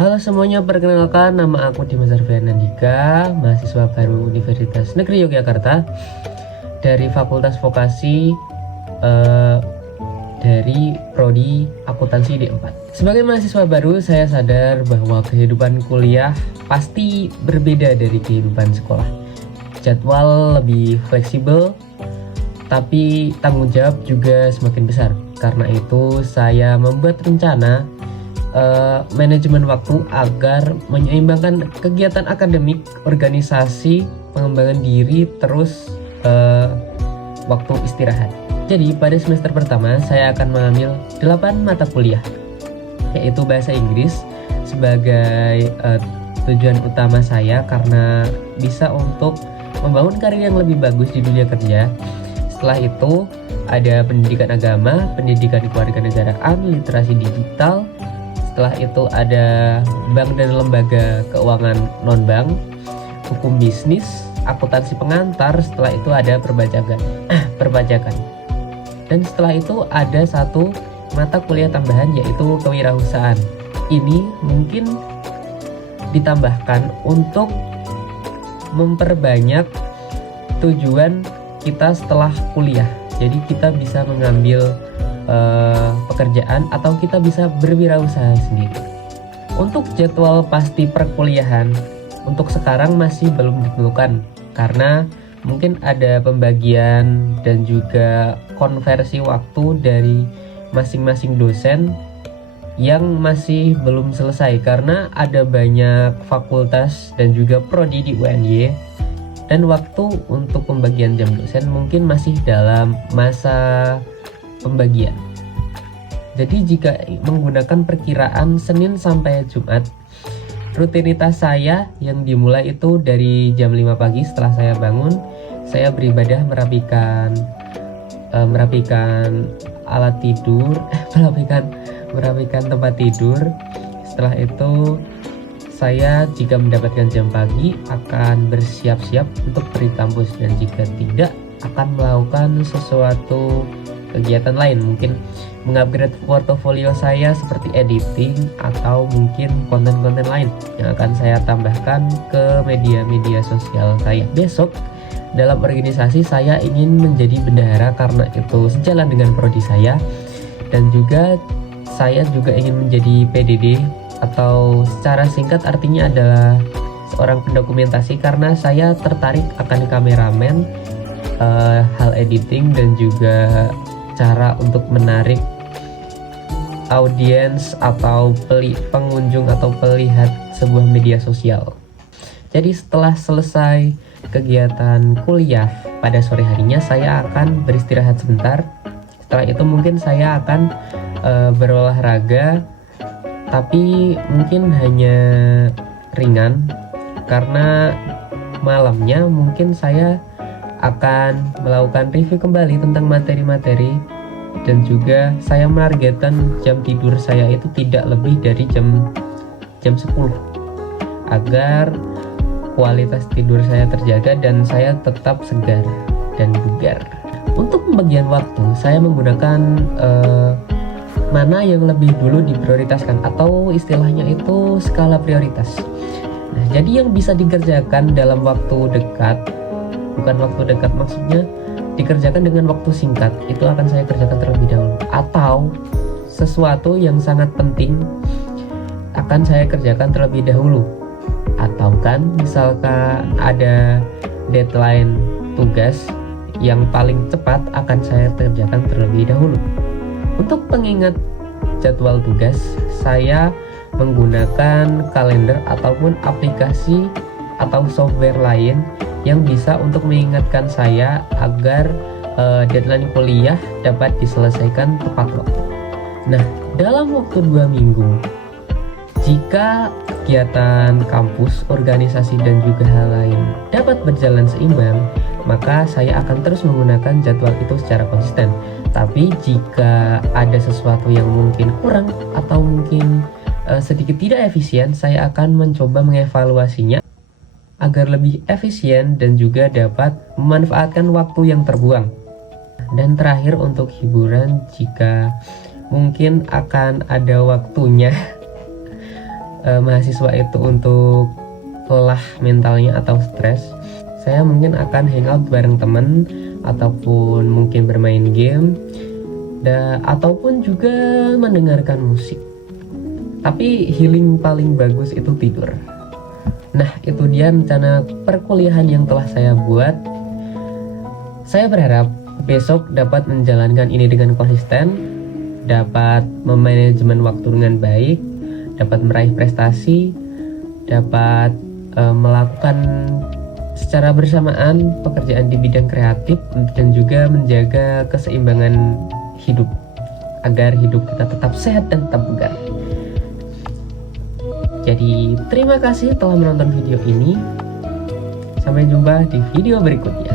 Halo semuanya, perkenalkan nama aku Dimas Arfian Andika, mahasiswa baru Universitas Negeri Yogyakarta dari Fakultas Vokasi eh, dari Prodi Akuntansi D4. Sebagai mahasiswa baru, saya sadar bahwa kehidupan kuliah pasti berbeda dari kehidupan sekolah. Jadwal lebih fleksibel, tapi tanggung jawab juga semakin besar. Karena itu, saya membuat rencana manajemen waktu agar menyeimbangkan kegiatan akademik, organisasi, pengembangan diri, terus waktu istirahat. Jadi pada semester pertama saya akan mengambil 8 mata kuliah, yaitu bahasa Inggris sebagai tujuan utama saya karena bisa untuk membangun karir yang lebih bagus di dunia kerja. Setelah itu ada pendidikan agama, pendidikan kewarganegaraan, literasi digital. Setelah itu ada bank dan lembaga keuangan non-bank, hukum bisnis, akuntansi pengantar. Setelah itu ada perpajakan. Dan setelah itu ada satu mata kuliah tambahan, yaitu kewirausahaan. Ini mungkin ditambahkan untuk memperbanyak tujuan kita setelah kuliah. Jadi kita bisa mengambil pekerjaan atau kita bisa berwirausaha sendiri. Untuk jadwal pasti perkuliahan untuk sekarang masih belum ditentukan karena mungkin ada pembagian dan juga konversi waktu dari masing-masing dosen yang masih belum selesai karena ada banyak fakultas dan juga prodi di UNY, dan waktu untuk pembagian jam dosen mungkin masih dalam masa pembagian. Jadi jika menggunakan perkiraan Senin sampai Jumat, rutinitas saya yang dimulai itu dari jam 5 pagi. Setelah saya bangun, saya beribadah, merapikan alat tidur, merapikan tempat tidur. Setelah itu saya jika mendapatkan jam pagi akan bersiap-siap untuk pergi kampus, dan jika tidak akan melakukan sesuatu kegiatan lain, mungkin mengupgrade portofolio saya seperti editing atau mungkin konten-konten lain yang akan saya tambahkan ke media-media sosial saya. Besok dalam organisasi saya ingin menjadi bendahara karena itu sejalan dengan prodi saya, dan juga saya juga ingin menjadi PDD atau secara singkat artinya adalah seorang pendokumentasi karena saya tertarik akan kameramen, hal editing dan juga cara untuk menarik audiens atau pengunjung atau pelihat sebuah media sosial. Jadi setelah selesai kegiatan kuliah pada sore harinya saya akan beristirahat sebentar. Setelah itu mungkin saya akan berolahraga, tapi mungkin hanya ringan karena malamnya mungkin saya akan melakukan review kembali tentang materi-materi, dan juga saya menargetkan jam tidur saya itu tidak lebih dari jam 10 agar kualitas tidur saya terjaga dan saya tetap segar dan bugar. Untuk pembagian waktu saya menggunakan mana yang lebih dulu diprioritaskan atau istilahnya itu skala prioritas. Nah, jadi yang bisa dikerjakan dalam waktu dekat, bukan waktu dekat maksudnya dikerjakan dengan waktu singkat, itu akan saya kerjakan terlebih dahulu. Atau sesuatu yang sangat penting akan saya kerjakan terlebih dahulu. Atau kan misalkan ada deadline tugas yang paling cepat akan saya kerjakan terlebih dahulu. Untuk pengingat jadwal tugas, saya menggunakan kalender ataupun aplikasi atau software lain yang bisa untuk mengingatkan saya agar deadline kuliah dapat diselesaikan tepat waktu. Nah, dalam waktu 2 minggu, jika kegiatan kampus, organisasi, dan juga hal lain dapat berjalan seimbang, maka saya akan terus menggunakan jadwal itu secara konsisten. Tapi jika ada sesuatu yang mungkin kurang atau mungkin sedikit tidak efisien, saya akan mencoba mengevaluasinya agar lebih efisien dan juga dapat memanfaatkan waktu yang terbuang. Dan terakhir untuk hiburan, jika mungkin akan ada waktunya mahasiswa itu untuk lelah mentalnya atau stres, saya mungkin akan hangout bareng temen, ataupun mungkin bermain game, ataupun juga mendengarkan musik. Tapi healing paling bagus itu tidur. Nah, itu dia rencana perkuliahan yang telah saya buat. Saya berharap besok dapat menjalankan ini dengan konsisten, dapat memanajemen waktu dengan baik, dapat meraih prestasi, dapat melakukan secara bersamaan pekerjaan di bidang kreatif, dan juga menjaga keseimbangan hidup agar hidup kita tetap sehat dan tetap bugar. Jadi terima kasih telah menonton video ini. Sampai jumpa di video berikutnya.